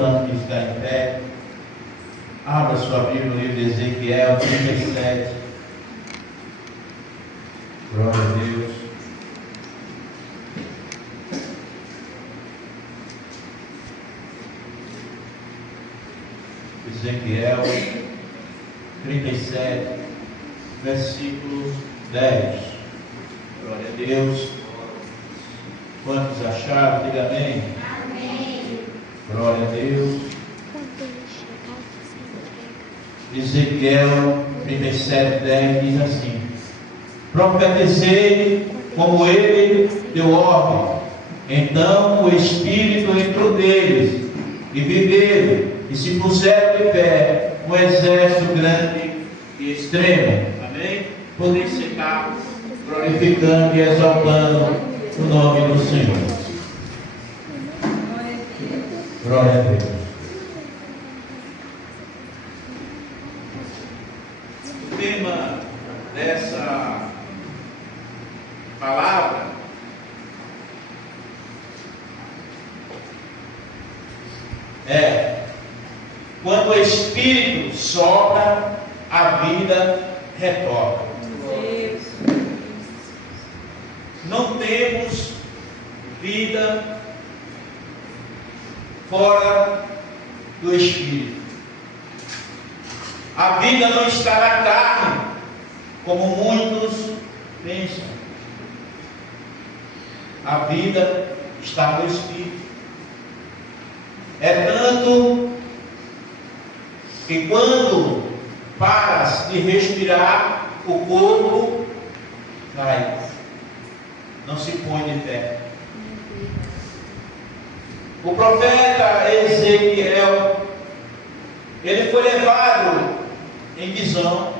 levante e está em pé. Abra sua Bíblia no livro de Ezequiel 37. Glória a Deus. Ezequiel 37, versículo 10. Glória a Deus. Quantos acharam? Diga amém. Amém. Glória a Deus. Ezequiel 37, 10 diz assim: profetizei como ele deu ordem. Então o Espírito entrou neles, e viveram, e se puseram de pé, um exército grande e extremo. Amém? Podem sentar, glorificando e exaltando o nome do Senhor. Glória a Deus. O tema dessa palavra é: quando o Espírito sopra, a vida retorna. Não temos vida fora do Espírito. A vida não está na carne, como muitos pensam. A vida está no Espírito. É tanto que quando paras de respirar, o corpo cai, não se põe de pé. O profeta Ezequiel, ele foi levado em visão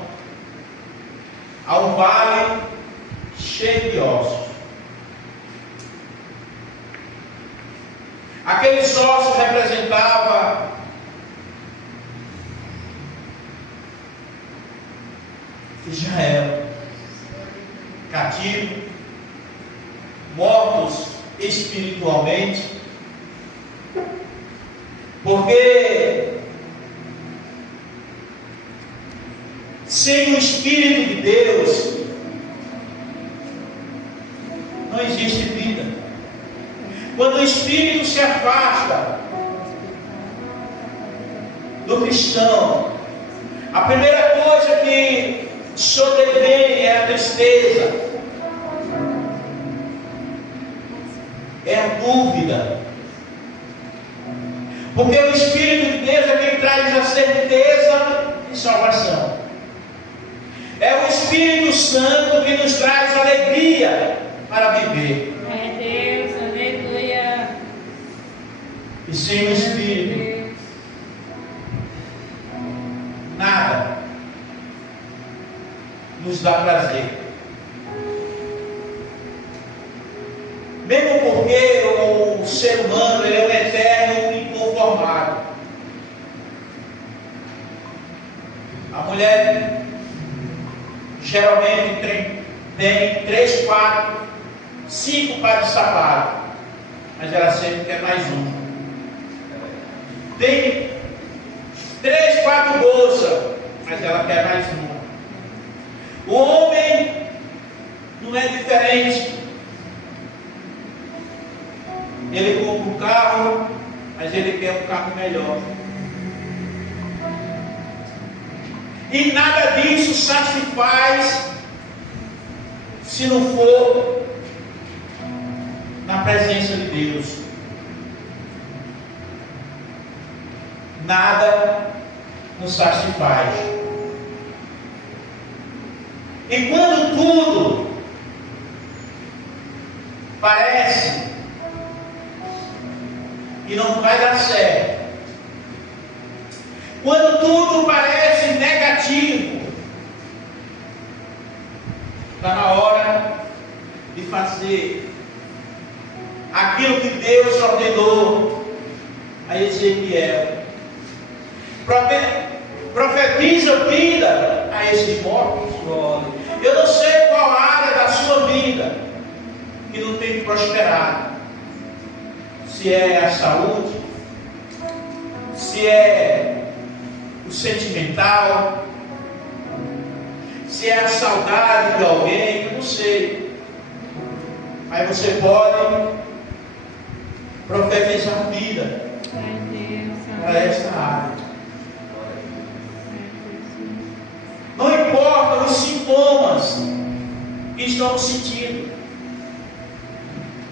a um vale cheio de ossos. Aqueles ossos representavam Israel, cativo, mortos espiritualmente, porque sem o Espírito de Deus não existe vida. Quando o Espírito se afasta do cristão, a primeira coisa que sobrevém é a tristeza, é a dúvida, porque o Espírito de Deus é quem traz a certeza de salvação. É o Espírito Santo que nos traz alegria para viver. É Deus, aleluia. E sem o Espírito, nada nos dá prazer. Mesmo porque o ser humano ele é um eterno inconformado. A mulher geralmente tem 3, 4, 5 pares de sapato, mas ela sempre quer mais um. Tem 3, 4 bolsas, mas ela quer mais uma. O homem não é diferente. Ele compra um carro, mas ele quer um carro melhor. E nada disso satisfaz se não for na presença de Deus. Nada nos satisfaz. E quando tudo parece que não vai dar certo, quando tudo parece negativo, está na hora de fazer aquilo que Deus ordenou a Ezequiel. Profetiza vida a esses mortos. Eu não sei qual área da sua vida que não tem prosperado. Se é a saúde, se é o sentimental, se é a saudade de alguém, eu não sei. Mas você pode profetizar vida para esta área. Não importa os sintomas que estão sentindo,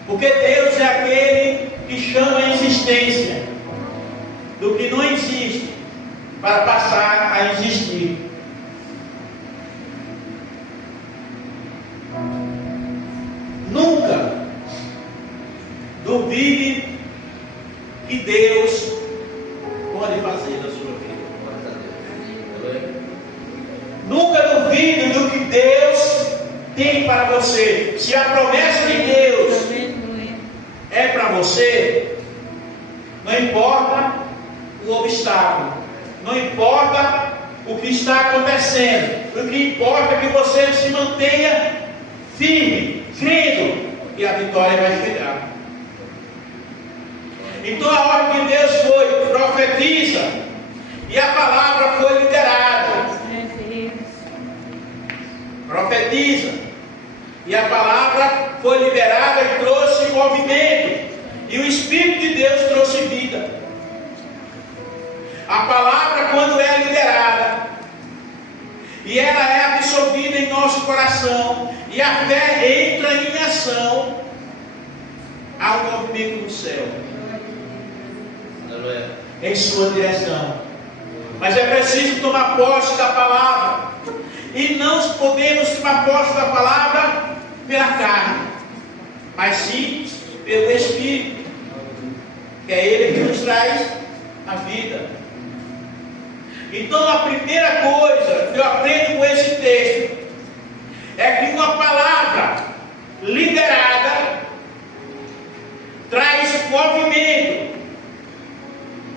porque Deus é aquele que chama a existência do que não existe para passar a existir. Nunca duvide que Deus pode fazer na sua vida. Nunca duvide do que Deus tem para você. Se a promessa de Deus é para você, não importa o obstáculo, não importa o que está acontecendo, o que importa é que você se mantenha firme, crendo que a vitória vai chegar. Então a ordem de Deus foi: profetiza, e a palavra foi liberada. Profetiza, e a palavra foi liberada e trouxe movimento, e o Espírito de Deus trouxe vida. A palavra, quando é liberada e ela é absorvida em nosso coração, e a fé entra em ação, há um movimento no céu em sua direção. Mas é preciso tomar posse da palavra, e não podemos tomar posse da palavra pela carne, mas sim pelo Espírito, que é Ele que nos traz a vida. Então a primeira coisa que eu aprendo com esse texto é que uma palavra liberada traz movimento,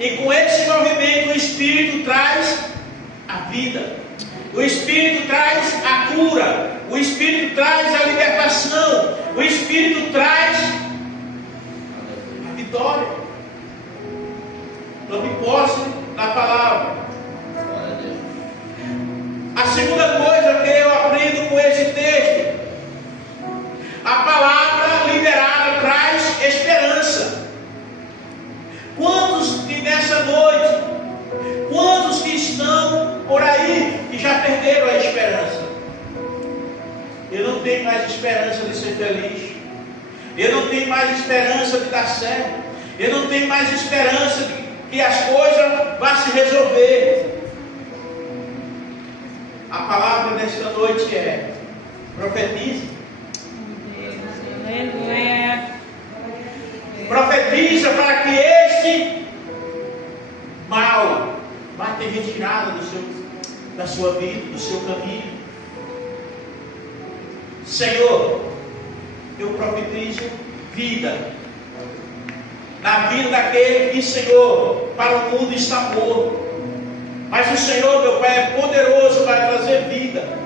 e com esse movimento o Espírito traz a vida, o Espírito traz a cura, o Espírito traz a libertação, o Espírito traz a vitória. Tome posse da palavra. A segunda coisa que eu aprendo com esse texto: a palavra liberada traz esperança. Quantos que nessa noite, quantos que estão por aí que já perderam a esperança? Eu não tenho mais esperança de ser feliz, eu não tenho mais esperança de dar certo, eu não tenho mais esperança de que as coisas vão se resolver. A palavra desta noite é: profetize. Profetiza para que este mal vá ter retirada da sua vida, do seu caminho. Senhor, eu profetizo vida na vida daquele que, Senhor, para o mundo está morto, mas o Senhor, meu Pai, é poderoso para trazer vida.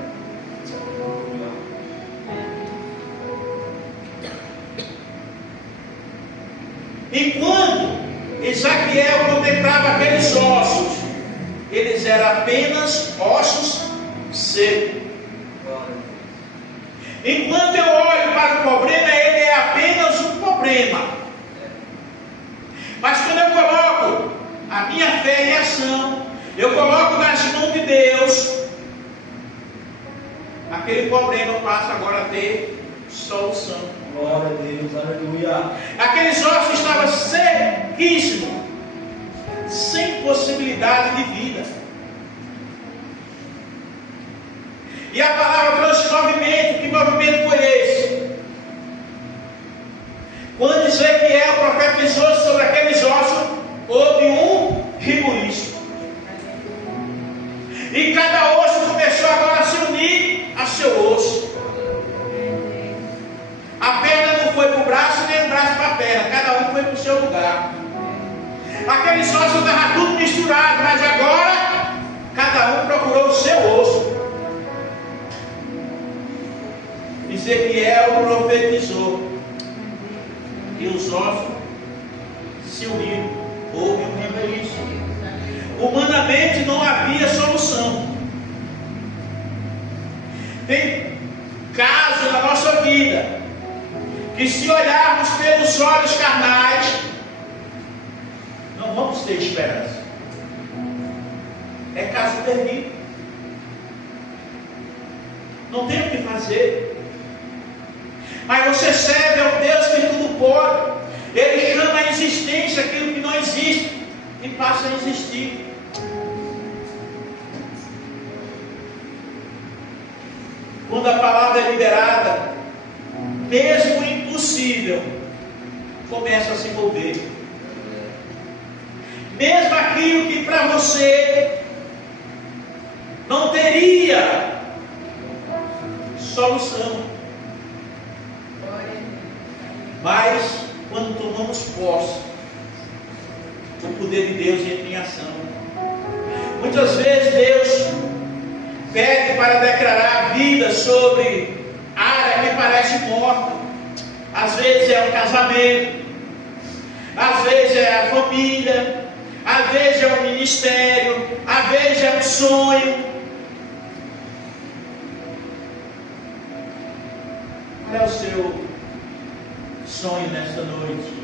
Enquanto Ezequiel contemplava aqueles ossos, eles eram apenas ossos secos. Enquanto eu olho para o problema, ele é apenas um problema. Mas quando eu coloco a minha fé em ação, eu coloco nas mãos de Deus, aquele problema passa agora a ter solução. Glória a Deus, aleluia. Aqueles ossos estavam sequíssimos, sem possibilidade de vida. E a palavra trouxe movimento. Que movimento foi esse? Quando Ezequiel profetizou sobre aqueles ossos, houve um rebuliço. E cada osso começou agora a se unir a seu osso. A perna não foi para o braço, nem o braço para a perna. Cada um foi para o seu lugar. Aqueles ossos estavam tudo misturado, mas agora cada um procurou o seu osso. Ezequiel profetizou e os ossos se uniram. Houve um rebuliço. humanamente não havia solução. Tem casos na nossa vida que, se olharmos pelos olhos carnais, não vamos ter esperança. É caso terrível. Não tem o que fazer. Mas você serve ao Deus que tudo pode. Ele chama a existência aquilo que não existe e passa a existir. Quando a palavra é liberada, mesmo o impossível começa a se mover. Mesmo aquilo que para você não teria solução, mas quando tomamos posse, o poder de Deus entra em ação. Muitas vezes Deus pede para declarar vida sobre área que parece morta. Às vezes é o casamento, às vezes é a família, às vezes é o ministério, às vezes é o sonho. Qual é o seu sonho nesta noite?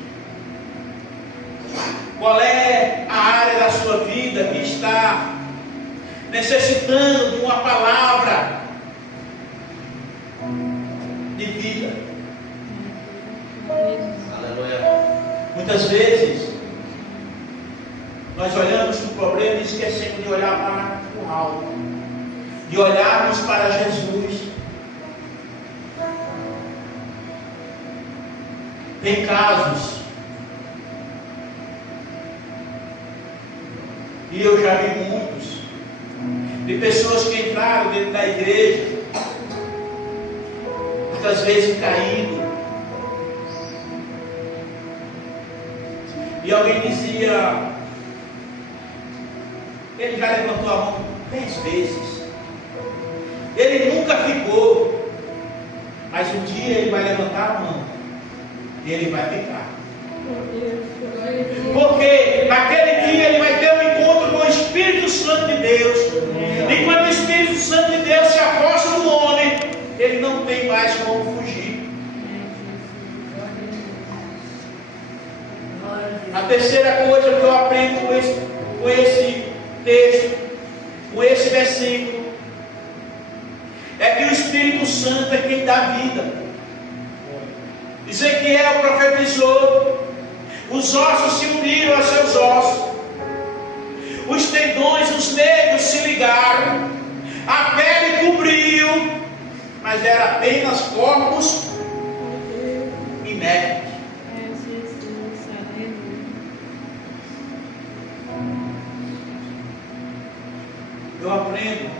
Qual é a área da sua vida que está necessitando de uma palavra de vida? Aleluia. Muitas vezes nós olhamos para o problema e esquecemos de olhar para o alto, de olharmos para Jesus. Tem casos, e eu já vi muitos, de pessoas que entraram dentro da igreja, muitas vezes caído, e alguém dizia, ele já levantou a mão 10 vezes, ele nunca ficou, mas um dia ele vai levantar a mão, e ele vai ficar. Porque naquele dia ele vai ter um encontro com o Espírito Santo de Deus. E quando o Espírito Santo de Deus se aposta do homem, ele não tem mais como fugir. A terceira coisa que eu aprendo com esse texto, com esse versículo, é que o Espírito Santo é quem dá vida. Ezequiel profetizou, os ossos se uniram aos seus ossos, os tendões, os nervos se ligaram, a pele cobriu, mas era apenas corpos inertes. Eu aprendo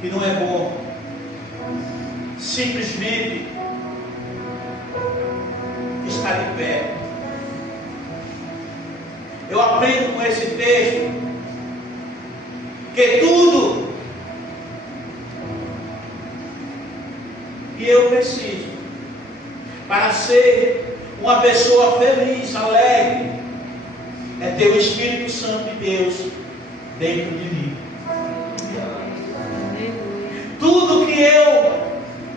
que não é bom simplesmente estar de pé. Eu aprendo com esse texto que tudo que eu preciso para ser uma pessoa feliz, alegre, é ter o Espírito Santo de Deus dentro de mim. Tudo que eu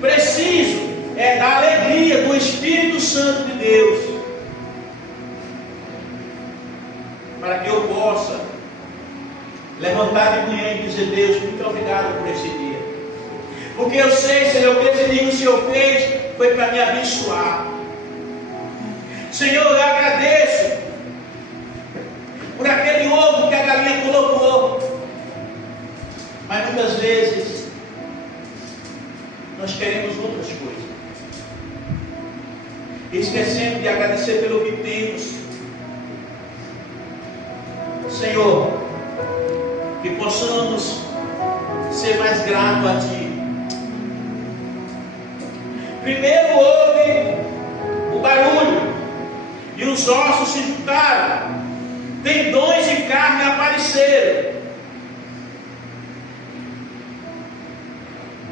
preciso é da alegria do Espírito Santo de Deus, para que eu possa levantar de manhã e dizer: Deus, muito obrigado por esse dia, porque eu sei, Senhor, que esse dia que o Senhor fez foi para me abençoar. Senhor, eu agradeço por aquele ovo que a galinha colocou, mas muitas vezes nós queremos outras coisas, esquecendo de agradecer pelo que temos. Senhor, que possamos ser mais gratos a Ti. Primeiro houve o barulho e os ossos se juntaram, tendões e carne apareceram,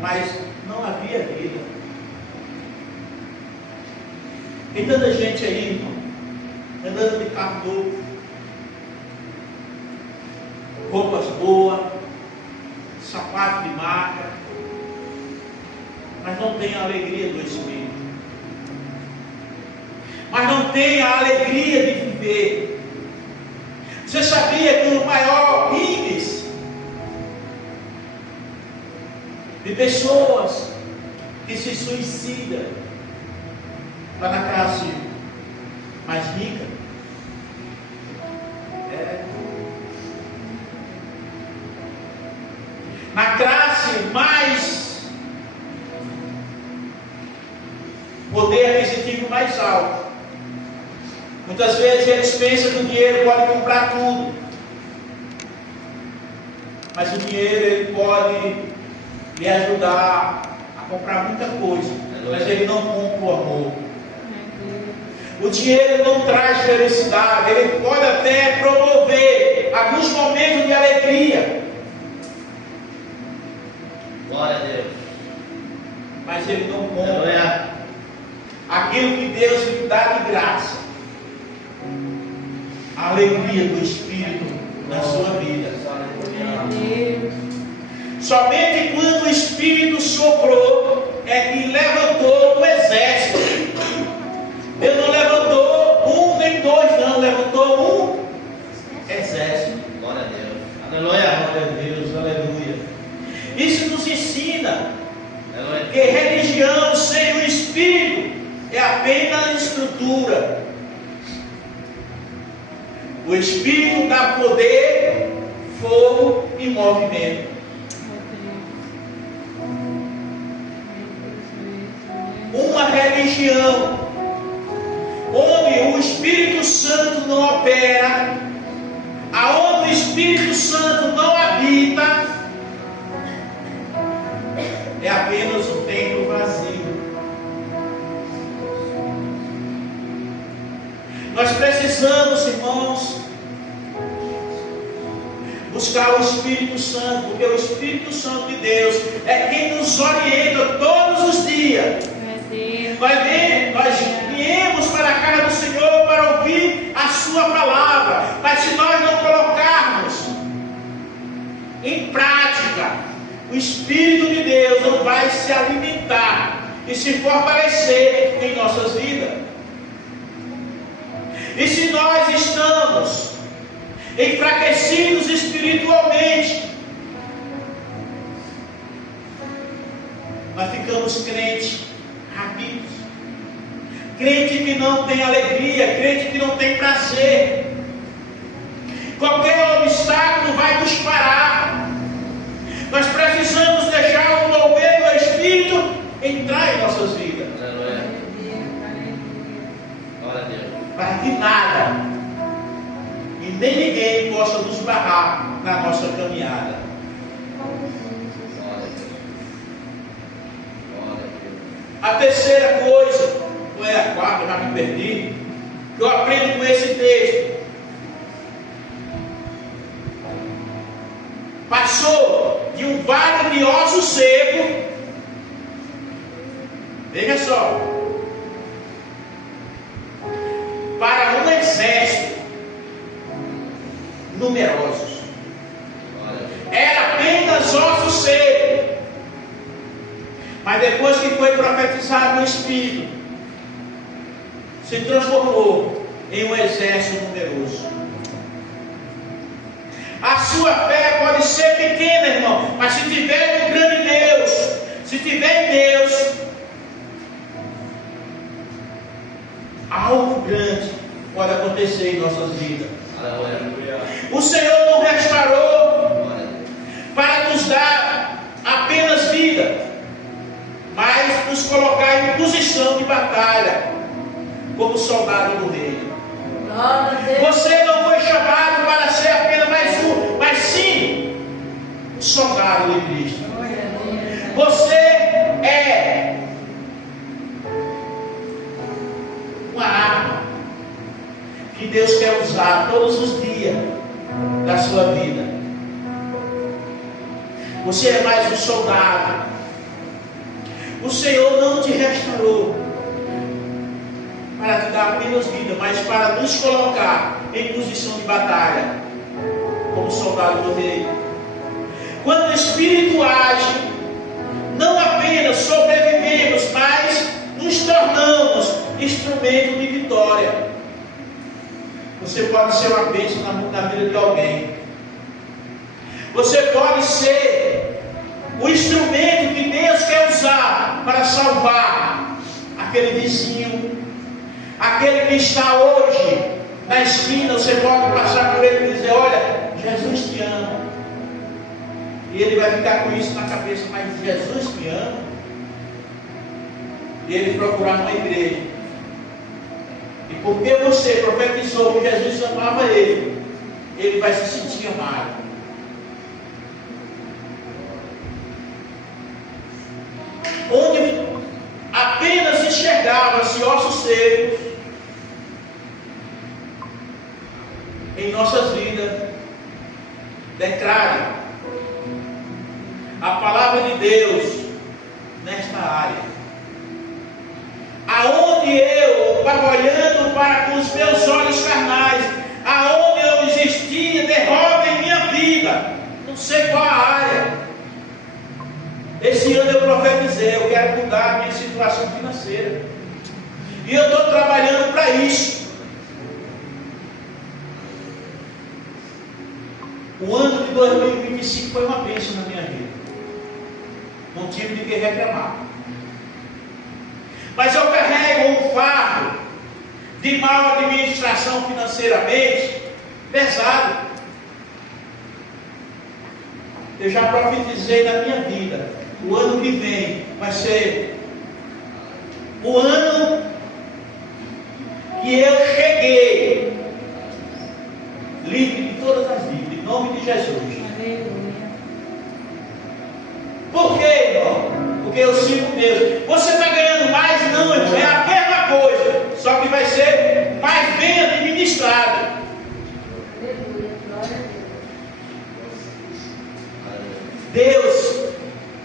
mas não havia vida. Tem tanta gente aí, irmão, andando de carro novo, roupas boas, sapato de marca, mas não tem a alegria do Espírito, mas não tem a alegria de viver. Você sabia que o maior índice de pessoas que se suicidam está na classe mais rica? Na classe mais poder aquisitivo mais alto. Muitas vezes eles pensam que o dinheiro pode comprar tudo, mas o dinheiro ele pode lhe ajudar a comprar muita coisa, mas ele não compra o amor. O dinheiro não traz felicidade, ele pode até promover alguns momentos de alegria. Glória a Deus. Mas ele não compra aquilo que Deus lhe dá de graça. A alegria do Espírito na sua vida. Somente quando o Espírito soprou é que levantou o exército. Deus não levantou um nem dois, não, levantou um exército. Glória a Deus. Aleluia. Glória a Deus, aleluia. Isso nos ensina Aleluia. que religião sem o Espírito é apenas estrutura. O Espírito dá poder, fogo e movimento. Uma religião onde o Espírito Santo não opera, aonde o Espírito Santo não habita, é apenas um templo vazio. Nós precisamos, irmãos, buscar o Espírito Santo, porque o Espírito Santo de Deus é quem nos orienta todos os dias. Nós viemos para a casa do Senhor para ouvir a sua palavra, mas se nós não colocarmos em prática, o Espírito de Deus não vai se alimentar e se fortalecer em nossas vidas. E se nós estamos enfraquecidos espiritualmente, nós ficamos crentes rápidos, crente que não tem alegria, crente que não tem prazer. Qualquer obstáculo vai nos parar. Nós precisamos deixar o mover do Espírito entrar em nossas vidas. Aleluia. Glória a Deus. Para que nada e nem ninguém possa nos barrar na nossa caminhada. Glória a Deus. Glória a Deus. A terceira coisa, ou é a quarta, eu já me perdi, que eu aprendo com esse texto. Passou de um vale de osso seco, veja só, para um exército numerosos. Era apenas osso seco, mas depois que foi profetizado no Espírito, se transformou em um exército numeroso. A sua fé pode ser pequena, irmão, mas se tiver um grande Deus, se tiver em Deus, algo grande pode acontecer em nossas vidas. Aleluia. O Senhor não restaurou para nos dar apenas vida, mas nos colocar em posição de batalha, como soldado do reino. Você não foi chamado para ser apenas mais um, mas sim um soldado de Cristo. Você é uma arma que Deus quer usar todos os dias da sua vida. Você é mais um soldado. O Senhor não te restaurou para te dar apenas vida, mas para nos colocar em posição de batalha, como soldado do rei. Quando o Espírito age, não apenas sobrevivemos, mas nos tornamos instrumento de vitória. Você pode ser uma bênção na vida de alguém. Você pode ser o instrumento que Deus quer usar para salvar aquele vizinho, aquele que está hoje na esquina. Você pode passar por ele e dizer: olha, Jesus te ama. E ele vai ficar com isso na cabeça: mas Jesus me ama. E ele procurar uma igreja. E porque você profetizou que Jesus amava ele, ele vai se sentir amado. Onde apenas enxergava-se ossos secos, em nossas vidas, declare a palavra de Deus nesta área. Aonde eu estava olhando para com os meus olhos carnais, aonde eu existia derrota em minha vida, não sei qual a área. Esse ano eu profetizei: eu quero mudar a minha situação financeira. E eu estou trabalhando para isso. O ano de 2025 foi uma bênção na minha vida. Não tive de que reclamar. Mas eu carrego um fardo de mal administração financeiramente pesado. Eu já profetizei na minha vida: o ano que vem vai ser o ano que eu cheguei livre de todas as dívidas, em nome de Jesus. Por quê, irmão? Porque eu sigo Deus. Você está ganhando mais? Não, irmão. É a mesma coisa, só que vai ser mais bem administrado. Deus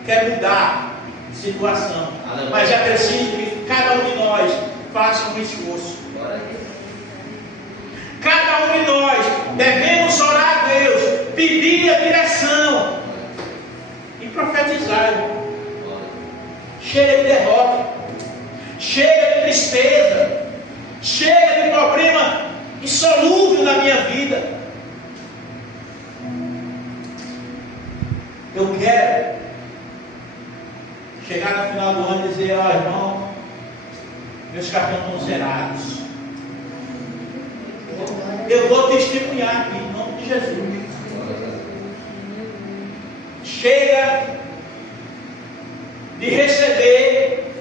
quer mudar a situação, mas é preciso que cada um de nós faça um esforço. Cada um de nós devemos orar a Deus, pedir a direção e profetizar. Chega de derrota, chega de tristeza, chega de problema insolúvel na minha vida. Eu quero chegar no final do ano e dizer: ó, irmão, meus cartões estão zerados. Eu vou testemunhar aqui em nome de Jesus. Chega de receber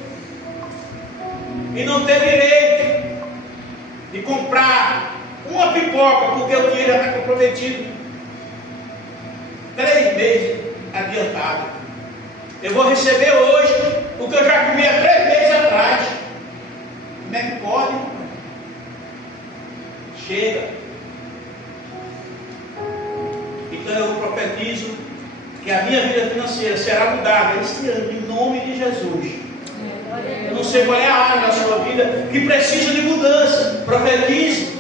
e não ter direito de comprar uma pipoca, porque o dinheiro já está comprometido 3 meses adiantado. Eu vou receber hoje o que eu já comi há 3 meses atrás. Como é que pode? Chega. Então eu profetizo que a minha vida financeira será mudada este ano, em nome de Jesus. Eu não sei qual é a área da sua vida que precisa de mudança. Profetize.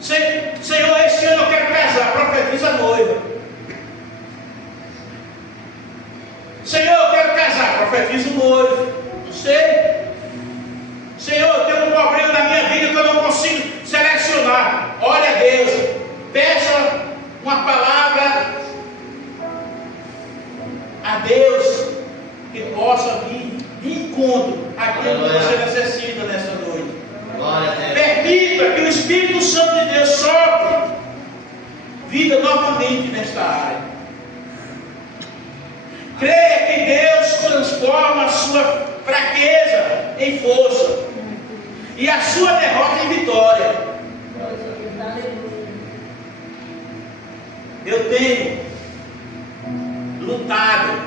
Senhor, este ano eu quero casar. Profetiza a noiva. Senhor, eu quero casar. Profetiza o noivo. Não sei. Senhor, eu tenho um problema na minha vida que eu não consigo selecionar. Ore a Deus. Peça uma palavra a Deus que possa vir de encontro àquilo que você necessita nessa noite. Permita que o Espírito Santo de Deus sopre vida novamente nesta área. Creia que Deus transforma a sua fraqueza em força e a sua derrota em vitória. Eu tenho lutado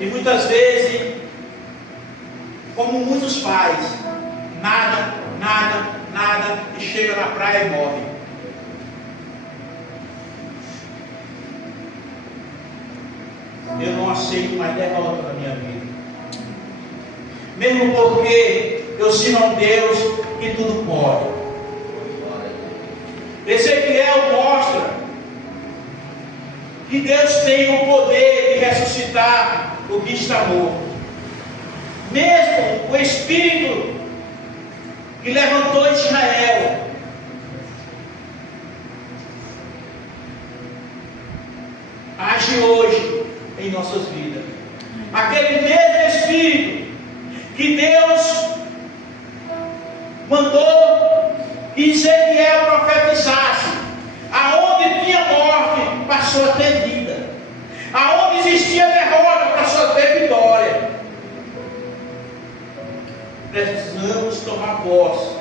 e muitas vezes, como muitos fazem, nada, e chega na praia e morre. Eu não aceito mais derrota na minha vida, mesmo porque eu sirvo a um Deus que tudo pode. Glória a Deus. Ezequiel mostra que Deus tem o poder de ressuscitar o que está morto. Mesmo o Espírito que levantou Israel, age hoje em nossas vidas. Aquele mesmo Espírito que Deus mandou que Ezequiel profetizasse, aonde tinha morte, passou a ter vida, aonde existia derrota, passou a ter vitória. Precisamos tomar posse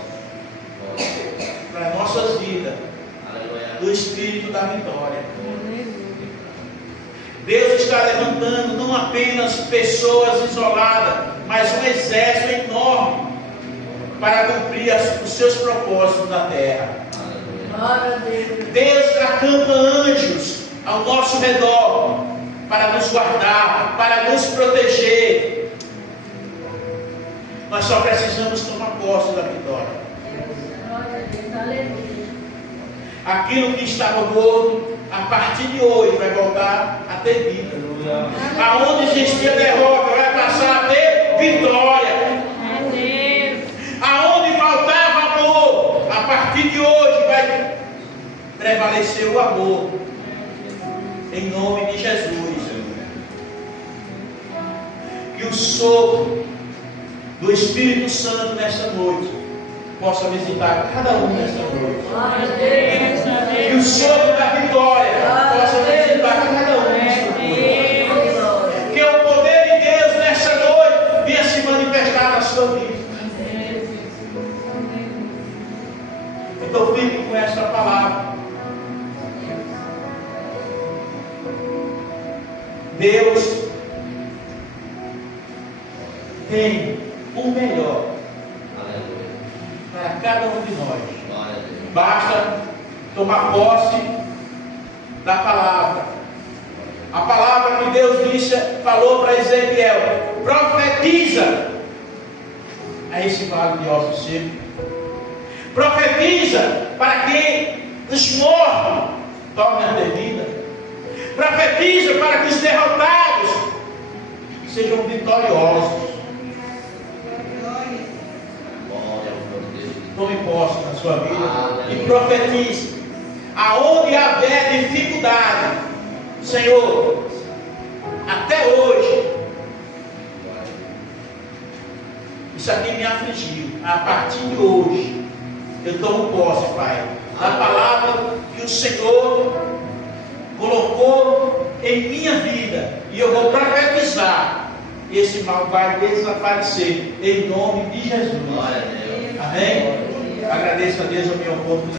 para nossas vidas Aleluia. do Espírito da vitória. Deus está levantando não apenas pessoas isoladas, mas um exército enorme para cumprir os seus propósitos na terra. Aleluia. Deus acampa anjos ao nosso redor para nos guardar, para nos proteger. Nós só precisamos tomar posse da vitória. Aquilo que estava morto, a partir de hoje vai voltar a ter vida. Aonde existia derrota, vai passar a ter vitória. Aonde faltava amor, a partir de hoje vai prevalecer o amor. Em nome de Jesus. Que o sopro do Espírito Santo nesta noite possa visitar cada um nesta noite. Que o sopro da vitória possa visitar cada um nesta noite. Que o poder de Deus nesta noite venha se manifestar na sua vida. Então fique com esta palavra. Deus tem o melhor para cada um de nós. Glória a Deus. Basta tomar posse da palavra. A palavra que Deus disse, falou para Ezequiel: profetiza a esse vale de ossos secos. Profetiza para que os mortos tornem a ter vida. Profetiza para que os derrotados sejam vitoriosos. Tome posse na sua vida e profetize. Aonde houver dificuldade, Senhor, até hoje, isso aqui me afligiu. A partir de hoje, eu tomo posse, Pai, da palavra que o Senhor colocou em minha vida, e eu vou profetizar. Esse mal vai desaparecer em nome de Jesus. Glória a Deus. Amém? Agradeço a Deus a minha oportunidade.